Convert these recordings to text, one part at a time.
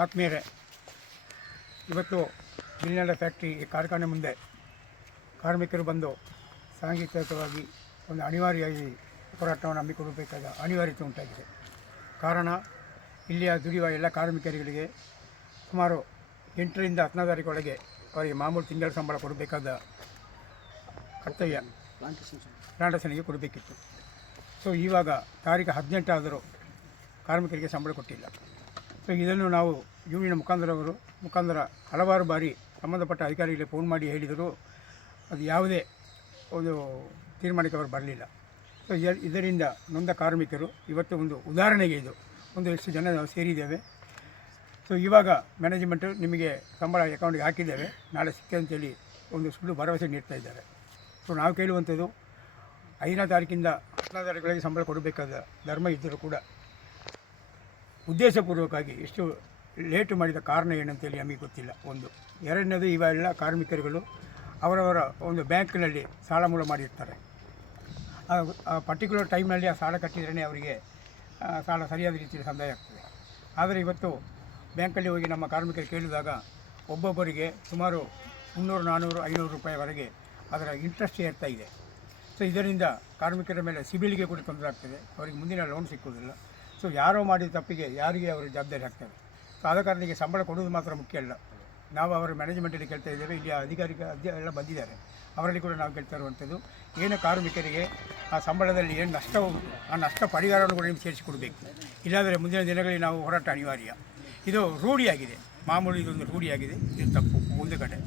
ಆತ್ಮೀಯರೇ, ಇವತ್ತು ಬಿಲ್ನಾಡ ಫ್ಯಾಕ್ಟ್ರಿ ಕಾರ್ಖಾನೆ ಮುಂದೆ ಕಾರ್ಮಿಕರು ಬಂದು ಸಾಂಘಿಕವಾಗಿ ಒಂದು ಅನಿವಾರ್ಯವಾಗಿ ಹೋರಾಟವನ್ನು ಹಮ್ಮಿಕೊಳ್ಳಬೇಕಾದ ಅನಿವಾರ್ಯತೆ ಉಂಟಾಗಿದೆ. ಕಾರಣ, ಇಲ್ಲಿಯ ದುಡಿಯುವ ಎಲ್ಲ ಕಾರ್ಮಿಕರುಗಳಿಗೆ ಸುಮಾರು ಎಂಟರಿಂದ ಹತ್ತನೇ ತಾರೀಕೊಳಗೆ ಅವರಿಗೆ ಮಾಮೂಲು ತಿಂಗಳ ಸಂಬಳ ಕೊಡಬೇಕಾದ ಕರ್ತವ್ಯ ಪ್ಲಾಂಟೇಷನ್ಗೆ ಕೊಡಬೇಕಿತ್ತು. ಸೊ, ಇವಾಗ ತಾರೀಕು ಹದಿನೆಂಟಾದರೂ ಕಾರ್ಮಿಕರಿಗೆ ಸಂಬಳ ಕೊಟ್ಟಿಲ್ಲ. ಸೊ ಇದನ್ನು ನಾವು ಯೂನಿಯನ್ ಮುಖಾಂತರವರು ಮುಖಾಂತರ ಹಲವಾರು ಬಾರಿ ಸಂಬಂಧಪಟ್ಟ ಅಧಿಕಾರಿಗಳಿಗೆ ಫೋನ್ ಮಾಡಿ ಹೇಳಿದರು ಅದು ಯಾವುದೇ ಒಂದು ತೀರ್ಮಾನಕ್ಕೆ ಅವರು ಬರಲಿಲ್ಲ. ಸೊ ಇದ- ಇದರಿಂದ ನೊಂದ ಕಾರ್ಮಿಕರು, ಇವತ್ತು ಒಂದು ಉದಾಹರಣೆಗೆ ಇದು ಒಂದು ಎಷ್ಟು ಜನ ನಾವು ಸೇರಿದ್ದೇವೆ. ಸೊ ಇವಾಗ ಮ್ಯಾನೇಜ್ಮೆಂಟು ನಿಮಗೆ ಸಂಬಳ ಅಕೌಂಟಿಗೆ ಹಾಕಿದ್ದೇವೆ. ನಾಳೆ ಸಿಕ್ಕೆ ಅಂತೇಳಿ ಒಂದು ಸುಳ್ಳು ಭರವಸೆ ನೀಡ್ತಾ ಇದ್ದಾರೆ. ಸೊ ನಾವು ಕೇಳುವಂಥದ್ದು, ಐದನೇ ತಾರೀಕಿಂದ ಹತ್ತನೇ ತಾರೀಕಿಗೆ ಸಂಬಳ ಕೊಡಬೇಕಾದ ಧರ್ಮ ಇದ್ದರೂ ಕೂಡ ಉದ್ದೇಶಪೂರ್ವಕವಾಗಿ ಎಷ್ಟು ಲೇಟು ಮಾಡಿದ ಕಾರಣ ಏನಂತೇಳಿ ನಮಗೆ ಗೊತ್ತಿಲ್ಲ. ಒಂದು, ಎರಡನೇದು ಇವೆಲ್ಲ ಕಾರ್ಮಿಕರುಗಳು ಅವರವರ ಒಂದು ಬ್ಯಾಂಕ್ನಲ್ಲಿ ಸಾಲ ಮೂಲ ಮಾಡಿರ್ತಾರೆ. ಆ- ಪರ್ಟಿಕ್ಯುಲರ್ ಟೈಮ್ನಲ್ಲಿ ಆ ಸಾಲ ಕಟ್ಟಿದ್ರೇ ಅವರಿಗೆ ಸಾಲ ಸರಿಯಾದ ರೀತಿಯಲ್ಲಿ ಸಂದಾಯ ಆಗ್ತದೆ. ಆದರೆ ಇವತ್ತು ಬ್ಯಾಂಕಲ್ಲಿ ಹೋಗಿ ನಮ್ಮ ಕಾರ್ಮಿಕರು ಕೇಳಿದಾಗ ಒಬ್ಬೊಬ್ಬರಿಗೆ ಸುಮಾರು ಮುನ್ನೂರು ನಾನ್ನೂರು ಐನೂರು ರೂಪಾಯಿವರೆಗೆ ಅದರ ಇಂಟ್ರೆಸ್ಟ್ ಏರ್ತಾ ಇದೆ. ಸೊ ಇದರಿಂದ ಕಾರ್ಮಿಕರ ಮೇಲೆ ಸಿಬಿಲ್ಗೆ ಕೂಡ ತೊಂದರೆ ಆಗ್ತದೆ. ಅವರಿಗೆ ಮುಂದಿನ ಲೋನ್ ಸಿಕ್ಕುವುದಿಲ್ಲ. ಸೊ ಯಾರೋ ಮಾಡಿದ ತಪ್ಪಿಗೆ ಯಾರಿಗೆ ಅವರು ಜವಾಬ್ದಾರಿ ಹಾಕ್ತಾರೆ ಸೊ ಆದ ಕಾರಣಕ್ಕೆ ಸಂಬಳ ಕೊಡುವುದು ಮಾತ್ರ ಮುಖ್ಯ ಅಲ್ಲ. ನಾವು ಅವರ ಮ್ಯಾನೇಜ್ಮೆಂಟಲ್ಲಿ ಕೇಳ್ತಾ ಇದ್ದೇವೆ, ಇಲ್ಲಿ ಅಧಿಕಾರಿಗ ಅಧ್ಯ ಎಲ್ಲ ಬಂದಿದ್ದಾರೆ. ಅವರಲ್ಲಿ ಕೂಡ ನಾವು ಕೇಳ್ತಾ ಇರುವಂಥದ್ದು, ಏನು ಕಾರ್ಮಿಕರಿಗೆ ಆ ಸಂಬಳದಲ್ಲಿ ಏನು ನಷ್ಟ ಆ ನಷ್ಟ ಪರಿಹಾರವನ್ನು ಕೂಡ ನಿಮ್ಗೆ ಸೇರಿಸಿಕೊಡ್ಬೇಕು. ಇಲ್ಲಾಂದರೆ ಮುಂದಿನ ದಿನಗಳಲ್ಲಿ ನಾವು ಹೋರಾಟ ಅನಿವಾರ್ಯ. ಇದು ರೂಢಿಯಾಗಿದೆ ಮಾಮೂಲಿ ಇದೊಂದು ರೂಢಿಯಾಗಿದೆ ಇದು ತಪ್ಪು. ಒಂದು ಕಡೆ.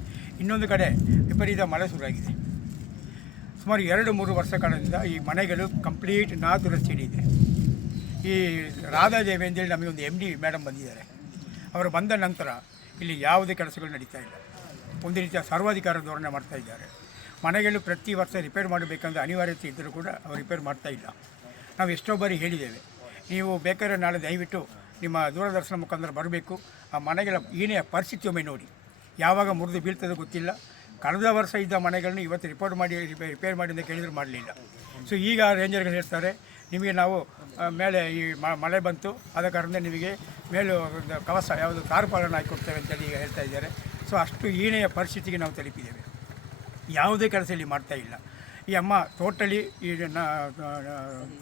ಇನ್ನೊಂದು ಕಡೆ ವಿಪರೀತ ಮಳೆ ಶುರುವಾಗಿದೆ. ಸುಮಾರು ಎರಡು ಮೂರು ವರ್ಷಗಳಿಂದ ಈ ಮನೆಗಳು ಕಂಪ್ಲೀಟ್ ನಾದುರಸ್ತಿದೆ ಈ ರಾಧಾದೇವಿ ಅಂತೇಳಿ ನಮಗೆ ಒಂದು ಎಂ ಡಿ ಮೇಡಮ್ ಬಂದಿದ್ದಾರೆ. ಅವರು ಬಂದ ನಂತರ ಇಲ್ಲಿ ಯಾವುದೇ ಕೆಲಸಗಳು ನಡೀತಾ ಇಲ್ಲ. ಒಂದು ರೀತಿಯ ಸರ್ವಾಧಿಕಾರ ಧೋರಣೆ ಮಾಡ್ತಾ ಇದ್ದಾರೆ. ಮನೆಗಳು ಪ್ರತಿ ವರ್ಷ ರಿಪೇರ್ ಮಾಡಬೇಕಂದ್ರೆ ಅನಿವಾರ್ಯತೆ ಇದ್ದರೂ ಕೂಡ ಅವರು ರಿಪೇರ್ ಮಾಡ್ತಾ ಇಲ್ಲ. ನಾವು ಎಷ್ಟೋ ಬಾರಿ ಹೇಳಿದ್ದೇವೆ. ನೀವು ಬೇಕಾದ್ರೆ ನಾಳೆ ದಯವಿಟ್ಟು ನಿಮ್ಮ ದೂರದರ್ಶನ ಮುಖಾಂತರ ಬರಬೇಕು. ಆ ಮನೆಗಳ ಏನೇ ಪರಿಸ್ಥಿತಿ ಒಮ್ಮೆ ನೋಡಿ. ಯಾವಾಗ ಮುರಿದು ಬೀಳ್ತದೆ ಗೊತ್ತಿಲ್ಲ. ಕಳೆದ ವರ್ಷ ಇದ್ದ ಮನೆಗಳನ್ನು ಇವತ್ತು ರಿಪೋರ್ಟ್ ಮಾಡಿ ರಿಪೇ- ರಿಪೇರ್ ಮಾಡಿ ಅಂತ ಕೇಳಿದ್ರು ಮಾಡಲಿಲ್ಲ. ಸೊ ಈಗ ರೇಂಜರ್ಗಳು ಹೇಳ್ತಾರೆ ನಿಮಗೆ ನಾವು ಮೇಲೆ ಈ ಮಳೆ ಬಂತು, ಆದ ಕಾರಣ ನಿಮಗೆ ಮೇಲೆ ಒಂದು ಕವಸ, ಯಾವುದು ತಾರ್ಪಾಲನ್ನು ಹಾಕಿ ಕೊಡ್ತೇವೆ ಅಂತೇಳಿ ಈಗ ಹೇಳ್ತಾ ಇದ್ದಾರೆ. ಸೊ ಅಷ್ಟು ಈಣೆಯ ಪರಿಸ್ಥಿತಿಗೆ ನಾವು ತಲುಪಿದ್ದೇವೆ. ಯಾವುದೇ ಕೆಲಸ ಇಲ್ಲಿ ಮಾಡ್ತಾ ಇಲ್ಲ. ಈ ಅಮ್ಮ ಟೋಟಲಿ ಈ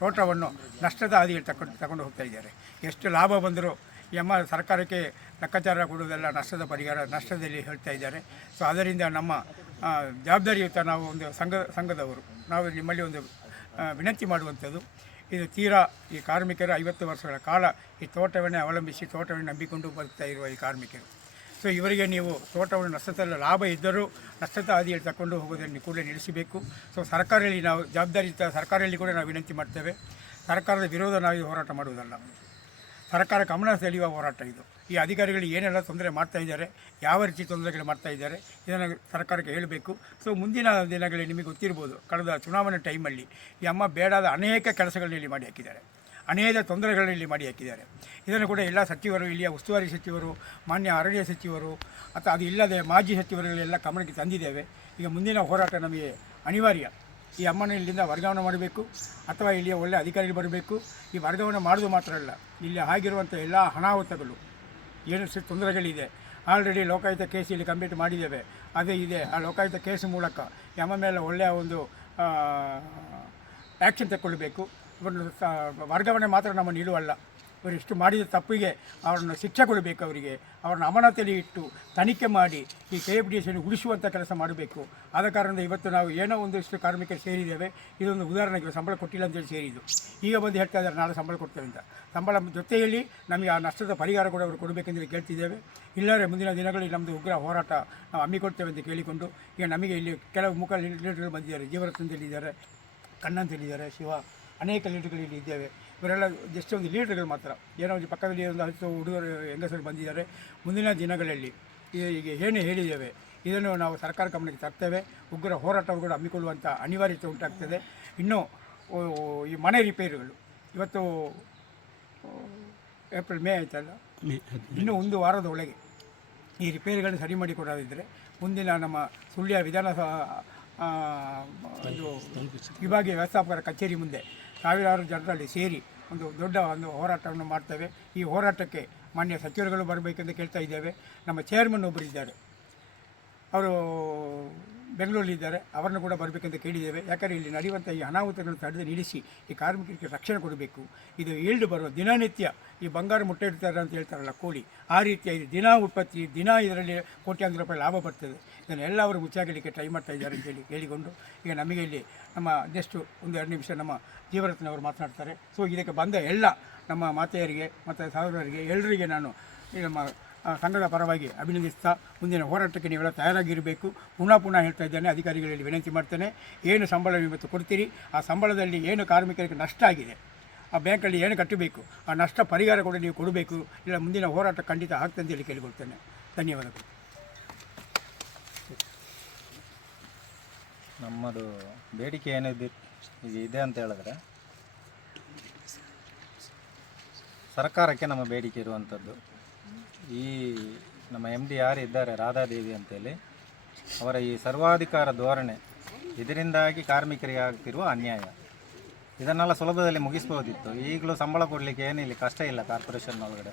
ತೋಟವನ್ನು ನಷ್ಟದ ಹಾದಿಯಲ್ಲಿ ತಕೊಂಡು ತಗೊಂಡು ಹೋಗ್ತಾ ಇದ್ದಾರೆ. ಎಷ್ಟು ಲಾಭ ಬಂದರೂ ಈ ಅಮ್ಮ ಸರ್ಕಾರಕ್ಕೆ ಲೆಕ್ಕಾಚಾರ ಕೊಡುವುದೆಲ್ಲ ನಷ್ಟದ ಪರಿಹಾರ, ನಷ್ಟದಲ್ಲಿ ಹೇಳ್ತಾ ಇದ್ದಾರೆ. ಸೊ ಅದರಿಂದ ನಮ್ಮ ಜವಾಬ್ದಾರಿಯುತ ನಾವು ಒಂದು ಸಂಘ, ಸಂಘದವರು, ನಾವು ನಿಮ್ಮಲ್ಲಿ ಒಂದು ವಿನಂತಿ ಮಾಡುವಂಥದ್ದು. ಇದು ತೀರಾ ಈ ಕಾರ್ಮಿಕರು ಐವತ್ತು ವರ್ಷಗಳ ಕಾಲ ಈ ತೋಟವನ್ನೇ ಅವಲಂಬಿಸಿ ತೋಟವನ್ನು ನಂಬಿಕೊಂಡು ಬರ್ತಾ ಇರುವ ಈ ಕಾರ್ಮಿಕರು. ಸೊ ಇವರಿಗೆ ನೀವು ತೋಟವನ್ನು ನಷ್ಟದಲ್ಲಿ ಲಾಭ ಇದ್ದರೂ ನಷ್ಟದ ಹಾದಿಯಲ್ಲಿ ತಗೊಂಡು ಹೋಗೋದನ್ನು ಕೂಡಲೇ ನಿಲ್ಲಿಸಬೇಕು. ಸೊ ಸರ್ಕಾರದಲ್ಲಿ ನಾವು ಜವಾಬ್ದಾರಿಯುತ ಸರ್ಕಾರದಲ್ಲಿ ಕೂಡ ನಾವು ವಿನಂತಿ ಮಾಡ್ತೇವೆ. ಸರ್ಕಾರದ ವಿರೋಧ ನಾವು ಹೋರಾಟ ಮಾಡುವುದಲ್ಲ. ಸರ್ಕಾರ ಗಮನ ಸೆಳೆಯುವ ಹೋರಾಟ ಇದು. ಈ ಅಧಿಕಾರಿಗಳು ಏನೆಲ್ಲ ತೊಂದರೆ ಮಾಡ್ತಾ ಇದ್ದಾರೆ, ಯಾವ ರೀತಿ ತೊಂದರೆಗಳು ಮಾಡ್ತಾ ಇದ್ದಾರೆ, ಇದನ್ನು ಸರ್ಕಾರಕ್ಕೆ ಹೇಳಬೇಕು. ಸೊ ಮುಂದಿನ ದಿನಗಳಲ್ಲಿ ನಿಮಗೆ ಗೊತ್ತಿರ್ಬೋದು, ಕಳೆದ ಚುನಾವಣೆ ಟೈಮಲ್ಲಿ ಈ ಅಮ್ಮ ಬೇಡಾದ ಅನೇಕ ಕೆಲಸಗಳನ್ನ ಇಲ್ಲಿ ಮಾಡಿ ಹಾಕಿದ್ದಾರೆ. ಅನೇಕ ತೊಂದರೆಗಳನ್ನ ಇಲ್ಲಿ ಮಾಡಿ ಹಾಕಿದ್ದಾರೆ. ಇದನ್ನು ಕೂಡ ಎಲ್ಲ ಸಚಿವರು, ಇಲ್ಲಿಯ ಉಸ್ತುವಾರಿ ಸಚಿವರು, ಮಾನ್ಯ ಅರಣ್ಯ ಸಚಿವರು ಅಥವಾ ಅದು ಇಲ್ಲದೆ ಮಾಜಿ ಸಚಿವರುಗಳೆಲ್ಲ ಗಮನಕ್ಕೆ ತಂದಿದ್ದೇವೆ. ಈಗ ಮುಂದಿನ ಹೋರಾಟ ನಮಗೆ ಅನಿವಾರ್ಯ. ಈ ಅಮ್ಮನ ಇಲ್ಲಿಂದ ವರ್ಗಾವಣೆ ಮಾಡಬೇಕು, ಅಥವಾ ಇಲ್ಲಿಯ ಒಳ್ಳೆಯ ಅಧಿಕಾರಿಗಳು ಬರಬೇಕು. ಈ ವರ್ಗಾವಣೆ ಮಾಡೋದು ಮಾತ್ರ ಅಲ್ಲ ಇಲ್ಲಿ ಆಗಿರುವಂಥ ಎಲ್ಲ ಅನಾಹುತಗಳು ಏನು ಸ ತೊಂದರೆಗಳಿದೆ. ಆಲ್ರೆಡಿ ಲೋಕಾಯುತ ಕೇಸ್ ಇಲ್ಲಿ ಕಂಪ್ಲೀಟ್ ಮಾಡಿದ್ದೇವೆ. ಅದೇ ಇದೆ. ಆ ಲೋಕಾಯುತ ಕೇಸ್ ಮೂಲಕ ಯಾವ ಮೇಲೆ ಒಳ್ಳೆಯ ಒಂದು ಆ್ಯಕ್ಷನ್ ತಗೊಳ್ಬೇಕು ವರ್ಗಾವಣೆ ಮಾತ್ರ ನಮ್ಮ ನಿಲುವಲ್ಲ. ಇವರು ಇಷ್ಟು ಮಾಡಿದ ತಪ್ಪಿಗೆ ಅವರನ್ನು ಶಿಕ್ಷೆ ಕೊಡಬೇಕು ಅವರಿಗೆ. ಅವರನ್ನು ಅಮಾನತಲ್ಲಿ ಇಟ್ಟು ತನಿಖೆ ಮಾಡಿ ಈ ಕೆ ಎಫ್ ಡಿ ಎಸ್ ಉಳಿಸುವಂಥ ಕೆಲಸ ಮಾಡಬೇಕು. ಆದ ಕಾರಣದಿಂದ ಇವತ್ತು ನಾವು ಏನೋ ಒಂದಿಷ್ಟು ಕಾರ್ಮಿಕರು ಸೇರಿದ್ದೇವೆ. ಇದೊಂದು ಉದಾಹರಣೆಗೆ ಸಂಬಳ ಕೊಟ್ಟಿಲ್ಲ ಅಂತೇಳಿ ಸೇರಿದ್ದು. ಈಗ ಬಂದು ಹೇಳ್ತಾ ಇದ್ದಾರೆ, ನಾಳೆ ಸಂಬಳ ಕೊಡ್ತೇವೆ ಅಂತ. ಸಂಬಳ ಜೊತೆಯಲ್ಲಿ ನಮಗೆ ಆ ನಷ್ಟದ ಪರಿಹಾರ ಕೂಡ ಅವರು ಕೊಡಬೇಕೆಂದು ಕೇಳ್ತಿದ್ದೇವೆ. ಇಲ್ಲರೆ ಮುಂದಿನ ದಿನಗಳಲ್ಲಿ ನಮ್ಮದು ಉಗ್ರ ಹೋರಾಟ ನಾವು ಹಮ್ಮಿಕೊಡ್ತೇವೆ ಅಂತ ಕೇಳಿಕೊಂಡು, ಈಗ ನಮಗೆ ಇಲ್ಲಿ ಕೆಲವು ಮುಖ ಲೀಡರ್ಗಳು ಬಂದಿದ್ದಾರೆ. ಜೀವರತ್ನದಲ್ಲಿದ್ದಾರೆ, ಕಣ್ಣಂತಲ್ಲಿದ್ದಾರೆ, ಶಿವ. ಅನೇಕ ಲೀಡರ್ಗಳು ಇದ್ದೇವೆ. ಇವರೆಲ್ಲ ಜಸ್ಟ್ ಒಂದು ಲೀಡರ್ಗಳು ಮಾತ್ರ. ಏನೋ ಒಂದು ಪಕ್ಕದಲ್ಲಿ ಒಂದು ಹತ್ತು ಹುಡುಗರು ಹೆಂಗಸರು ಬಂದಿದ್ದಾರೆ. ಮುಂದಿನ ದಿನಗಳಲ್ಲಿ ಈಗ ಏನು ಹೇಳಿದ್ದೇವೆ ಇದನ್ನು ನಾವು ಸರ್ಕಾರ ಗಮನಕ್ಕೆ ತರ್ತೇವೆ. ಉಗ್ರ ಹೋರಾಟವು ಕೂಡ ಹಮ್ಮಿಕೊಳ್ಳುವಂಥ ಅನಿವಾರ್ಯತೆ ಉಂಟಾಗ್ತದೆ. ಇನ್ನು ಈ ಮನೆ ರಿಪೇರಿಗಳು. ಇವತ್ತು ಏಪ್ರಿಲ್ ಮೇ ಆಯ್ತಲ್ಲ? ಇನ್ನೂ ಒಂದು ವಾರದ ಒಳಗೆ ಈ ರಿಪೇರಿಗಳನ್ನು ಸರಿ ಮಾಡಿ ಕೊಡದಿದ್ದರೆ ಮುಂದಿನ ನಮ್ಮ ಸುಳ್ಯ ವಿಧಾನಸಭಾ ಇದು ವಿಭಾಗೀಯ ವ್ಯವಸ್ಥಾಪಕರ ಕಚೇರಿ ಮುಂದೆ ಸಾವಿರಾರು ಜನರಲ್ಲಿ ಸೇರಿ ಒಂದು ದೊಡ್ಡ ಒಂದು ಹೋರಾಟವನ್ನು ಮಾಡ್ತೇವೆ. ಈ ಹೋರಾಟಕ್ಕೆ ಮಾನ್ಯ ಸಚಿವರುಗಳು ಬರಬೇಕೆಂದು ಕೇಳ್ತಾ ಇದ್ದೇವೆ. ನಮ್ಮ ಚೇರ್ಮನ್ ಒಬ್ಬರಿದ್ದಾರೆ ಅವರು ಬೆಂಗಳೂರಲ್ಲಿದ್ದಾರೆ, ಅವರನ್ನು ಕೂಡ ಬರಬೇಕಂತ ಕೇಳಿದ್ದೇವೆ. ಯಾಕಂದರೆ ಇಲ್ಲಿ ನಡೆಯುವಂಥ ಈ ಅನಾಹುತಗಳನ್ನು ತಡೆದು ನಿಲ್ಲಿಸಿ ಈ ಕಾರ್ಮಿಕರಿಗೆ ರಕ್ಷಣೆ ಕೊಡಬೇಕು. ಇದು ಏಳು ಬರುವ ದಿನನಿತ್ಯ ಈ ಬಂಗಾರ ಮುಟ್ಟೆ ಇಡ್ತಾರೆ ಅಂತ ಹೇಳ್ತಾರಲ್ಲ ಕೋಳಿ. ಆ ರೀತಿಯಾಗಿ ದಿನ ಉತ್ಪತ್ತಿ, ದಿನ ಇದರಲ್ಲಿ ಕೋಟ್ಯಾಂತರ ರೂಪಾಯಿ ಲಾಭ ಬರ್ತದೆ. ಇದನ್ನೆಲ್ಲ ಅವರು ಮುಚ್ಚಾಗಲಿಕ್ಕೆ ಟ್ರೈ ಮಾಡ್ತಾ ಇದ್ದಾರೆ ಅಂತೇಳಿ ಹೇಳಿಕೊಂಡು, ಈಗ ನಮಗೆ ಇಲ್ಲಿ ನಮ್ಮ ನೆಕ್ಸ್ಟು ಒಂದು ಎರಡು ನಿಮಿಷ ನಮ್ಮ ಜೀವರತ್ನ ಅವರು ಮಾತನಾಡ್ತಾರೆ. ಸೊ ಇದಕ್ಕೆ ಬಂದ ಎಲ್ಲ ನಮ್ಮ ಮಾತೆಯರಿಗೆ, ಮತ್ತು ಸಹೋದರರಿಗೆ ಎಲ್ಲರಿಗೆ ನಾನು ನಮ್ಮ ಸಂಘದ ಪರವಾಗಿ ಅಭಿನಂದಿಸ್ತಾ ಮುಂದಿನ ಹೋರಾಟಕ್ಕೆ ನೀವೆಲ್ಲ ತಯಾರಾಗಿರಬೇಕು. ಪುನಃ ಪುನಃ ಹೇಳ್ತಾ ಇದ್ದೇನೆ, ಅಧಿಕಾರಿಗಳಲ್ಲಿ ವಿನಂತಿ ಮಾಡ್ತೇನೆ. ಏನು ಸಂಬಳ ಇವತ್ತು ಕೊಡ್ತೀರಿ? ಆ ಸಂಬಳದಲ್ಲಿ ಏನು ಕಾರ್ಮಿಕರಿಗೆ ನಷ್ಟ ಆಗಿದೆ? ಆ ಬ್ಯಾಂಕಲ್ಲಿ ಏನು ಕಟ್ಟಬೇಕು? ಆ ನಷ್ಟ ಪರಿಹಾರ ಕೂಡ ನೀವು ಕೊಡಬೇಕು. ಇಲ್ಲ, ಮುಂದಿನ ಹೋರಾಟ ಖಂಡಿತ ಆಗ್ತದೆ ಅಂತೇಳಿ ಕೇಳಿಕೊಳ್ತೇನೆ. ಧನ್ಯವಾದಗಳು. ನಮ್ಮದು ಬೇಡಿಕೆ ಏನಿದೆ, ಈಗ ಇದೆ ಅಂತ ಹೇಳಿದ್ರೆ, ಸರ್ಕಾರಕ್ಕೆ ನಮ್ಮ ಬೇಡಿಕೆ ಇರುವಂಥದ್ದು. ಈ ನಮ್ಮ ಎಂ ಡಿ ಯಾರು ಇದ್ದಾರೆ, ರಾಧಾದೇವಿ ಅಂತೇಳಿ. ಅವರ ಈ ಸರ್ವಾಧಿಕಾರ ಧೋರಣೆ ಇದರಿಂದಾಗಿ ಕಾರ್ಮಿಕರಿಗೆ ಆಗ್ತಿರುವ ಅನ್ಯಾಯ. ಇದನ್ನೆಲ್ಲ ಸುಲಭದಲ್ಲಿ ಮುಗಿಸ್ಬೋದಿತ್ತು. ಈಗಲೂ ಸಂಬಳ ಕೊಡಲಿಕ್ಕೆ ಏನಿಲ್ಲ ಕಷ್ಟ ಇಲ್ಲ ಕಾರ್ಪೊರೇಷನ್ ಒಳಗಡೆ.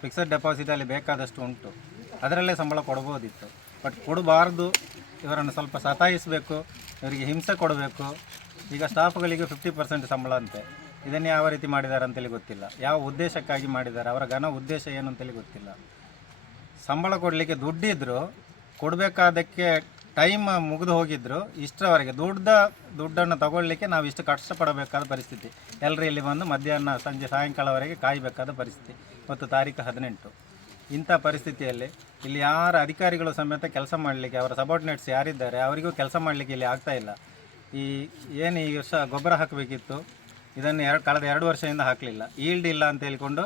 ಫಿಕ್ಸಡ್ ಡೆಪಾಸಿಟಲ್ಲಿ ಬೇಕಾದಷ್ಟು ಉಂಟು. ಅದರಲ್ಲೇ ಸಂಬಳ ಕೊಡ್ಬೋದಿತ್ತು. ಬಟ್ ಕೊಡಬಾರ್ದು, ಇವರನ್ನು ಸ್ವಲ್ಪ ಸತಾಯಿಸಬೇಕು, ಇವರಿಗೆ ಹಿಂಸೆ ಕೊಡಬೇಕು. ಈಗ ಸ್ಟಾಫ್ಗಳಿಗೆ ಫಿಫ್ಟಿ ಪರ್ಸೆಂಟ್ ಸಂಬಳ ಅಂತೆ. ಇದನ್ನು ಯಾವ ರೀತಿ ಮಾಡಿದ್ದಾರೆ ಅಂತೇಳಿ ಗೊತ್ತಿಲ್ಲ. ಯಾವ ಉದ್ದೇಶಕ್ಕಾಗಿ ಮಾಡಿದ್ದಾರೆ ಅವರ ಘನ ಉದ್ದೇಶ ಏನು ಅಂತೇಳಿ ಗೊತ್ತಿಲ್ಲ. ಸಂಬಳ ಕೊಡಲಿಕ್ಕೆ ದುಡ್ಡಿದ್ದರು ಕೊಡಬೇಕಾದಕ್ಕೆ ಟೈಮ್ ಮುಗಿದು ಹೋಗಿದ್ರು, ಇಷ್ಟರವರೆಗೆ ದುಡ್ಡ ದುಡ್ಡನ್ನು ತಗೊಳ್ಳಿಕ್ಕೆ ನಾವು ಇಷ್ಟು ಕಷ್ಟಪಡಬೇಕಾದ ಪರಿಸ್ಥಿತಿ. ಎಲ್ಲರೂ ಇಲ್ಲಿ ಬಂದು ಮಧ್ಯಾಹ್ನ, ಸಂಜೆ, ಸಾಯಂಕಾಲವರೆಗೆ ಕಾಯಬೇಕಾದ ಪರಿಸ್ಥಿತಿ. ಮತ್ತು ತಾರೀಕು ಹದಿನೆಂಟು. ಇಂಥ ಪರಿಸ್ಥಿತಿಯಲ್ಲಿ ಇಲ್ಲಿ ಯಾರ ಅಧಿಕಾರಿಗಳು ಸಮೇತ ಕೆಲಸ ಮಾಡಲಿಕ್ಕೆ, ಅವರ ಸಬಾರ್ಡಿನೇಟ್ಸ್ ಯಾರಿದ್ದಾರೆ, ಅವರಿಗೂ ಕೆಲಸ ಮಾಡಲಿಕ್ಕೆ ಇಲ್ಲಿ ಆಗ್ತಾಯಿಲ್ಲ ಈ, ಏನು ಈ ವರ್ಷ ಗೊಬ್ಬರ ಹಾಕಬೇಕಿತ್ತು? ಇದನ್ನು ಎರಡು ಕಳೆದ ಎರಡು ವರ್ಷದಿಂದ ಹಾಕಲಿಲ್ಲ. ಈಲ್ಡ್ ಇಲ್ಲ ಅಂತ ಹೇಳಿಕೊಂಡು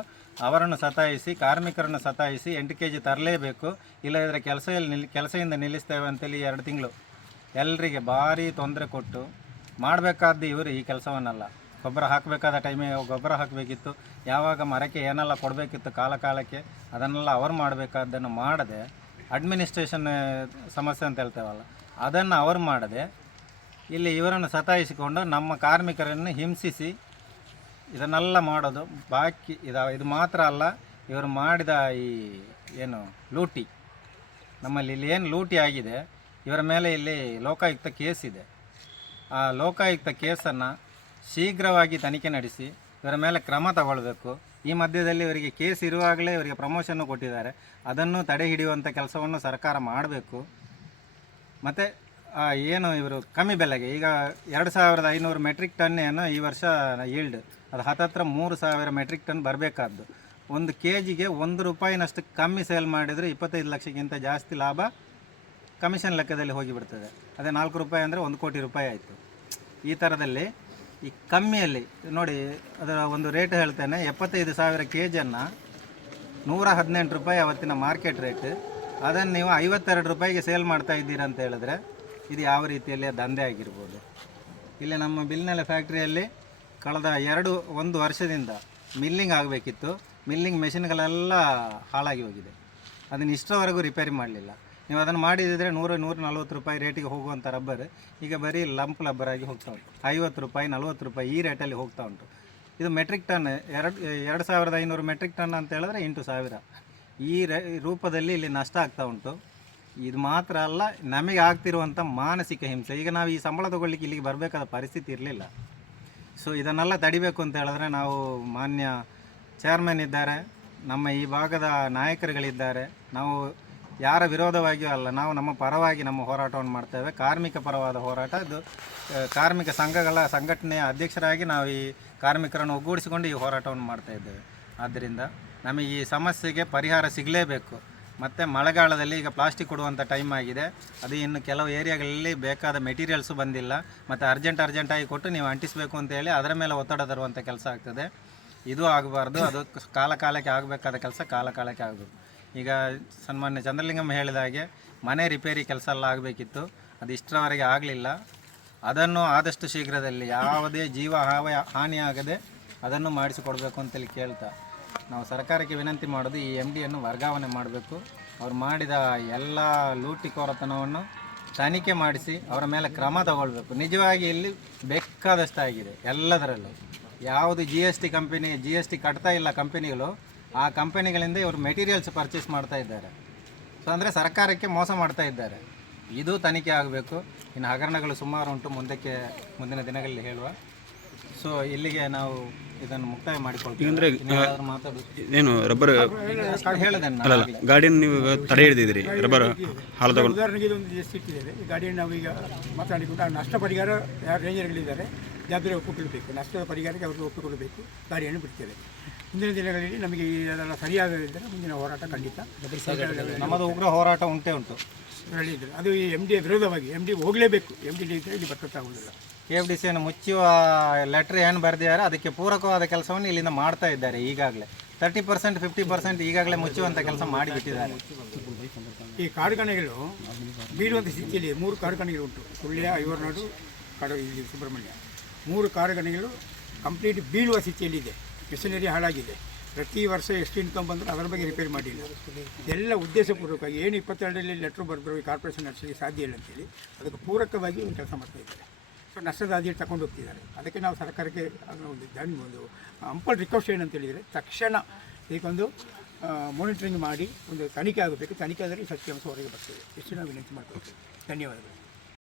ಅವರನ್ನು ಸತಾಯಿಸಿ, ಕಾರ್ಮಿಕರನ್ನು ಸತಾಯಿಸಿ ಎಂಟು ಕೆ ಜಿ ತರಲೇಬೇಕು. ಇಲ್ಲದಿದ್ದರೆ ಕೆಲಸದಲ್ಲಿ ನಿಲ್ ಕೆಲಸದಿಂದ ನಿಲ್ಲಿಸ್ತೇವೆ ಅಂತೇಳಿ ಎರಡು ತಿಂಗಳು ಎಲ್ಲರಿಗೆ ಭಾರಿ ತೊಂದರೆ ಕೊಟ್ಟು ಮಾಡಬೇಕಾದ್ದು ಇವರು ಈ ಕೆಲಸವನ್ನಲ್ಲ. ಗೊಬ್ಬರ ಹಾಕಬೇಕಾದ ಟೈಮಿಗೆ ಗೊಬ್ಬರ ಹಾಕಬೇಕಿತ್ತು. ಯಾವಾಗ ಮರಕ್ಕೆ ಏನೆಲ್ಲ ಕೊಡಬೇಕಿತ್ತು ಕಾಲ ಕಾಲಕ್ಕೆ ಅದನ್ನೆಲ್ಲ ಅವರು ಮಾಡಬೇಕಾದ್ದನ್ನು ಮಾಡದೆ ಅಡ್ಮಿನಿಸ್ಟ್ರೇಷನ್ ಸಮಸ್ಯೆ ಅಂತ ಹೇಳ್ತೇವಲ್ಲ, ಅದನ್ನು ಅವರು ಮಾಡದೆ ಇಲ್ಲಿ ಇವರನ್ನು ಸತಾಯಿಸಿಕೊಂಡು ನಮ್ಮ ಕಾರ್ಮಿಕರನ್ನು ಹಿಂಸಿಸಿ ಇದನ್ನೆಲ್ಲ ಮಾಡೋದು. ಬಾಕಿ ಇದು ಇದು ಮಾತ್ರ ಅಲ್ಲ, ಇವರು ಮಾಡಿದ ಈ ಏನು ಲೂಟಿ, ನಮ್ಮಲ್ಲಿ ಇಲ್ಲಿ ಏನು ಲೂಟಿ ಆಗಿದೆ, ಇವರ ಮೇಲೆ ಇಲ್ಲಿ ಲೋಕಾಯುಕ್ತ ಕೇಸ್ ಇದೆ. ಆ ಲೋಕಾಯುಕ್ತ ಕೇಸನ್ನು ಶೀಘ್ರವಾಗಿ ತನಿಖೆ ನಡೆಸಿ ಇವರ ಮೇಲೆ ಕ್ರಮ ತಗೊಳ್ಬೇಕು. ಈ ಮಧ್ಯದಲ್ಲಿ ಇವರಿಗೆ ಕೇಸ್ ಇರುವಾಗಲೇ ಇವರಿಗೆ ಪ್ರಮೋಷನ್ನು ಕೊಟ್ಟಿದ್ದಾರೆ. ಅದನ್ನು ತಡೆ ಹಿಡಿಯುವಂಥ ಕೆಲಸವನ್ನು ಸರ್ಕಾರ ಮಾಡಬೇಕು. ಮತ್ತು ಏನು ಇವರು ಕಮ್ಮಿ ಬೆಲೆಗೆ. ಈಗ ಎರಡು ಸಾವಿರದ ಐನೂರು ಮೆಟ್ರಿಕ್ ಟನ್ ಏನು ಈ ವರ್ಷ ಈಲ್ಡ್ ಅದು ಹತ್ತತ್ರ ಮೂರು ಸಾವಿರ ಮೆಟ್ರಿಕ್ ಟನ್ ಬರಬೇಕಾದ್ದು. ಒಂದು ಕೆ ಜಿಗೆ ಒಂದು ರೂಪಾಯಿನಷ್ಟು ಕಮ್ಮಿ ಸೇಲ್ ಮಾಡಿದರೆ ಇಪ್ಪತ್ತೈದು ಲಕ್ಷಕ್ಕಿಂತ ಜಾಸ್ತಿ ಲಾಭ ಕಮಿಷನ್ ಲೆಕ್ಕದಲ್ಲಿ ಹೋಗಿಬಿಡ್ತದೆ. ಅದೇ ನಾಲ್ಕು ರೂಪಾಯಿ ಅಂದರೆ ಒಂದು ಕೋಟಿ ರೂಪಾಯಿ ಆಯಿತು. ಈ ಥರದಲ್ಲಿ ಈ ಕಮ್ಮಿಯಲ್ಲಿ ನೋಡಿ, ಅದರ ಒಂದು ರೇಟ್ ಹೇಳ್ತೇನೆ. ಎಪ್ಪತ್ತೈದು ಸಾವಿರ ಕೆ ಜಿಯನ್ನು ನೂರ ಹದಿನೆಂಟು ರೂಪಾಯಿ ಅವತ್ತಿನ ಮಾರ್ಕೆಟ್ ರೇಟ್ ಅದನ್ನು ನೀವು ಐವತ್ತೆರಡು ರೂಪಾಯಿಗೆ ಸೇಲ್ ಮಾಡ್ತಾ ಇದ್ದೀರಾ ಅಂತ ಹೇಳಿದ್ರೆ ಇದು ಯಾವ ರೀತಿಯಲ್ಲಿ ದಂಧೆ ಆಗಿರ್ಬೋದು. ಇಲ್ಲಿ ನಮ್ಮ ಬಿಲ್ನೆಲೆ ಫ್ಯಾಕ್ಟ್ರಿಯಲ್ಲಿ ಕಳೆದ ಎರಡು, ಒಂದು ವರ್ಷದಿಂದ ಮಿಲ್ಲಿಂಗ್ ಆಗಬೇಕಿತ್ತು. ಮಿಲ್ಲಿಂಗ್ ಮೆಷಿನ್ಗಳೆಲ್ಲ ಹಾಳಾಗಿ ಹೋಗಿದೆ. ಅದನ್ನು ಇಷ್ಟರವರೆಗೂ ರಿಪೇರಿ ಮಾಡಲಿಲ್ಲ. ನೀವು ಅದನ್ನು ಮಾಡಿದರೆ ನೂರು ನೂರ ನಲ್ವತ್ತು ರೂಪಾಯಿ ರೇಟಿಗೆ ಹೋಗುವಂಥ ರಬ್ಬರ್. ಈಗ ಬರೀ ಲಂಪ್ ರಬ್ಬರ್ ಆಗಿ ಹೋಗ್ತಾ ಉಂಟು. ಐವತ್ತು ರೂಪಾಯಿ, ನಲ್ವತ್ತು ರೂಪಾಯಿ ಈ ರೇಟಲ್ಲಿ ಹೋಗ್ತಾ ಉಂಟು. ಇದು ಮೆಟ್ರಿಕ್ ಟನ್, ಎರಡು ಎರಡು ಸಾವಿರದ ಐನೂರು ಮೆಟ್ರಿಕ್ ಟನ್ ಅಂತ ಹೇಳಿದ್ರೆ ಎಂಟು ಸಾವಿರ. ಈ ರೂಪದಲ್ಲಿ ಇಲ್ಲಿ ನಷ್ಟ ಆಗ್ತಾ ಉಂಟು. ಇದು ಮಾತ್ರ ಅಲ್ಲ, ನಮಗೆ ಆಗ್ತಿರುವಂಥ ಮಾನಸಿಕ ಹಿಂಸೆ. ಈಗ ನಾವು ಈ ಸಂಬಳ ತಗೊಳ್ಳಿಕ್ಕೆ ಇಲ್ಲಿಗೆ ಬರಬೇಕಾದ ಪರಿಸ್ಥಿತಿ ಇರಲಿಲ್ಲ. ಸೊ ಇದನ್ನೆಲ್ಲ ತಡಿಬೇಕು ಅಂತ ಹೇಳಿದ್ರೆ ನಾವು ಮಾನ್ಯ ಚೇರ್ಮನ್ ಇದ್ದಾರೆ, ನಮ್ಮ ಈ ಭಾಗದ ನಾಯಕರುಗಳಿದ್ದಾರೆ. ನಾವು ಯಾರ ವಿರೋಧವಾಗಿಯೂ ಅಲ್ಲ, ನಾವು ನಮ್ಮ ಪರವಾಗಿ ನಮ್ಮ ಹೋರಾಟವನ್ನು ಮಾಡ್ತೇವೆ ಕಾರ್ಮಿಕ ಪರವಾದ ಹೋರಾಟ, ಅದು ಕಾರ್ಮಿಕ ಸಂಘಗಳ ಸಂಘಟನೆಯ ಅಧ್ಯಕ್ಷರಾಗಿ ನಾವು ಈ ಕಾರ್ಮಿಕರನ್ನು ಒಗ್ಗೂಡಿಸಿಕೊಂಡು ಈ ಹೋರಾಟವನ್ನು ಮಾಡ್ತಾ ಇದ್ದೇವೆ. ಆದ್ದರಿಂದ ನಮಗೆ ಈ ಸಮಸ್ಯೆಗೆ ಪರಿಹಾರ ಸಿಗಲೇಬೇಕು. ಮತ್ತು ಮಳೆಗಾಲದಲ್ಲಿ ಈಗ ಪ್ಲಾಸ್ಟಿಕ್ ಕೊಡುವಂಥ ಟೈಮ್ ಆಗಿದೆ. ಅದು ಇನ್ನು ಕೆಲವು ಏರಿಯಾಗಳಲ್ಲಿ ಬೇಕಾದ ಮೆಟೀರಿಯಲ್ಸು ಬಂದಿಲ್ಲ. ಮತ್ತು ಅರ್ಜೆಂಟ್ ಅರ್ಜೆಂಟಾಗಿ ಕೊಟ್ಟು ನೀವು ಅಂಟಿಸಬೇಕು ಅಂತೇಳಿ ಅದರ ಮೇಲೆ ಒತ್ತಡ ತರುವಂಥ ಕೆಲಸ ಆಗ್ತದೆ. ಇದು ಆಗಬಾರ್ದು. ಅದು ಕಾಲ ಕಾಲಕ್ಕೆ ಆಗಬೇಕಾದ ಕೆಲಸ ಕಾಲ ಕಾಲಕ್ಕೆ ಆಗಬೇಕು. ಈಗ ಸನ್ಮಾನ್ಯ ಚಂದ್ರಲಿಂಗಮ್ಮ ಹೇಳಿದ ಹಾಗೆ ಮನೆ ರಿಪೇರಿ ಕೆಲಸ ಎಲ್ಲ ಆಗಬೇಕಿತ್ತು. ಅದು ಇಷ್ಟರವರೆಗೆ ಆಗಲಿಲ್ಲ. ಅದನ್ನು ಆದಷ್ಟು ಶೀಘ್ರದಲ್ಲಿ ಯಾವುದೇ ಜೀವ ಹಾವ ಹಾನಿಯಾಗದೆ ಅದನ್ನು ಮಾಡಿಸಿಕೊಡ್ಬೇಕು ಅಂತೇಳಿ ಕೇಳ್ತಾ. ನಾವು ಸರ್ಕಾರಕ್ಕೆ ವಿನಂತಿ ಮಾಡೋದು ಈ ಎಂ ಡಿಯನ್ನು ವರ್ಗಾವಣೆ ಮಾಡಬೇಕು. ಅವ್ರು ಮಾಡಿದ ಎಲ್ಲ ಲೂಟಿಕೋರತನವನ್ನು ತನಿಖೆ ಮಾಡಿಸಿ ಅವರ ಮೇಲೆ ಕ್ರಮ ತಗೊಳ್ಬೇಕು. ನಿಜವಾಗಿ ಇಲ್ಲಿ ಬೇಕಾದಷ್ಟಾಗಿದೆ ಎಲ್ಲದರಲ್ಲೂ. ಯಾವುದು G S T company G S T ಕಟ್ತಾ ಇಲ್ಲ ಕಂಪನಿಗಳು ಆ ಕಂಪನಿಗಳಿಂದ ಇವರು ಮೆಟೀರಿಯಲ್ಸ್ ಪರ್ಚೇಸ್ ಮಾಡ್ತಾ ಇದ್ದಾರೆ. ಸೊ ಅಂದರೆ ಸರ್ಕಾರಕ್ಕೆ ಮೋಸ ಮಾಡ್ತಾ ಇದ್ದಾರೆ. ಇದು ತನಿಖೆ ಆಗಬೇಕು. ಇನ್ನು ಹಗರಣಗಳು ಸುಮಾರು ಉಂಟು. ಮುಂದಕ್ಕೆ, ಮುಂದಿನ ದಿನಗಳಲ್ಲಿ ಹೇಳುವ. ಸೊ ಇಲ್ಲಿಗೆ ನಾವು ಇದನ್ನು ಮುಕ್ತಾಯ ಮಾಡಿಕೊಳ್ತೀವಿ. ಮಾತಾಡೋದು ಏನು ರಬ್ಬರ್ ಹೇಳಿದೆ ಅಲ್ಲ ಗಾಡಿಯನ್ನು ನೀವು ತಡೆ ಹಿಡಿದಿದ್ದೀರಿ ರಬ್ಬರ್ ಹಾಲು ತಗೊಂಡು. ಉದಾಹರಣೆಗೆ ಇದೊಂದು ಎಷ್ಟು ಇಟ್ಟಿದ್ದೇವೆ. ಈ ಗಾಡಿಯನ್ನು ನಾವು ಈಗ ಆ ನಷ್ಟ ಪರಿಹಾರ ಯಾರು ರೇಂಜರ್ಗಳಿದ್ದಾರೆ. ಜಾತ್ರೆ ಒಪ್ಪಿಕೊಳ್ಳಬೇಕು. ನಷ್ಟದ ಪರಿಹಾರಕ್ಕೆ ಅವರು ಒಪ್ಪಿಕೊಳ್ಳಬೇಕು. ಗಾಡಿಯನ್ನು ಬಿಡ್ತೇವೆ. ಮುಂದಿನ ದಿನಗಳಲ್ಲಿ ನಮಗೆ ಈ ಅದೆಲ್ಲ ಸರಿಯಾಗದಿದ್ದರೆ ಮುಂದಿನ ಹೋರಾಟ ಖಂಡಿತ. ನಮ್ಮದು ಉಗ್ರ ಹೋರಾಟ ಉಂಟೇ ಉಂಟು. ಹೇಳಿದ್ರು ಅದು ಈ ಎಂ ಡಿ ವಿರೋಧವಾಗಿ ಎಂ ಡಿ ಹೋಗಲೇಬೇಕು. ಎಂ ಡಿ ಇದ್ದರೆ ಇಲ್ಲಿ ಬರ್ಕೊತ್ತಾಗುವುದಿಲ್ಲ ಕೆ ಎಫ್ ಡಿ ಸಿಯನ್ನು ಮುಚ್ಚುವ ಲೆಟ್ರ್ ಏನು ಬರೆದಿದ್ದಾರೆ, ಅದಕ್ಕೆ ಪೂರಕವಾದ ಕೆಲಸವನ್ನು ಇಲ್ಲಿಂದ ಮಾಡ್ತಾ ಇದ್ದಾರೆ ಈಗಾಗಲೇ. ತರ್ಟಿ ಪರ್ಸೆಂಟ್ ಫಿಫ್ಟಿ ಪರ್ಸೆಂಟ್ ಈಗಾಗಲೇ ಮುಚ್ಚುವಂಥ ಕೆಲಸ ಮಾಡಿಬಿಟ್ಟಿದ್ದಾರೆ. ಈ ಕಾರ್ಖಾನೆಗಳು ಬೀಳುವಂಥ ಸ್ಥಿತಿಯಲ್ಲಿ ಮೂರು ಕಾರ್ಖಾನೆಗಳು ಉಂಟು ಸುಳ್ಯ ಐವರ್ನಾಡು, ಕಡ ಇಲ್ಲಿ ಸುಬ್ರಹ್ಮಣ್ಯ. ಮೂರು ಕಾರ್ಖಾನೆಗಳು ಕಂಪ್ಲೀಟ್ ಬೀಳುವ ಸ್ಥಿತಿಯಲ್ಲಿದೆ. ಮಿಷನರಿ ಹಾಳಾಗಿದೆ. ಪ್ರತಿ ವರ್ಷ ಎಷ್ಟು ಇನ್ಕಮ್ ಬಂದರೂ ಅದರ ಬಗ್ಗೆ ರಿಪೇರ್ ಮಾಡಿಲ್ಲ. ಎಲ್ಲ ಉದ್ದೇಶಪೂರ್ವಕವಾಗಿ ಏನು ಇಪ್ಪತ್ತೆರಡರಲ್ಲಿ ಲೆಟ್ರ್ ಬರೆದ್ರು ಈ ಕಾರ್ಪೊರೇಷನ್ ನಡೆಸಲಿಕ್ಕೆ ಸಾಧ್ಯ ಇಲ್ಲ ಅಂತೇಳಿ, ಅದಕ್ಕೆ ಪೂರಕವಾಗಿ ಕೆಲಸ ಮಾಡ್ತಾ ಇದ್ದಾರೆ. ಸೊ ನಷ್ಟದ ಅದಿ ತಗೊಂಡು ಹೋಗ್ತಿದ್ದಾರೆ. ಅದಕ್ಕೆ ನಾವು ಸರ್ಕಾರಕ್ಕೆ ಅದನ್ನು ಒಂದು ದನ್ ಒಂದು ಅಂಪಲ್ ರಿಕ್ವೆಸ್ಟ್ ಏನಂತ ಹೇಳಿದರೆ ತಕ್ಷಣ ಇದಕ್ಕೊಂದು ಮಾನಿಟರಿಂಗ್ ಮಾಡಿ ಒಂದು ತನಿಖೆ ಆಗಬೇಕು. ತನಿಖೆ ಆದರೆ ಸತ್ಯಾಂಶ ಹೊರಗೆ ಬರ್ತದೆ. ಎಷ್ಟು ನಾವು ವಿನಂತಿ ಮಾಡ್ಕೊಳ್ತೀವಿ. ಧನ್ಯವಾದಗಳು.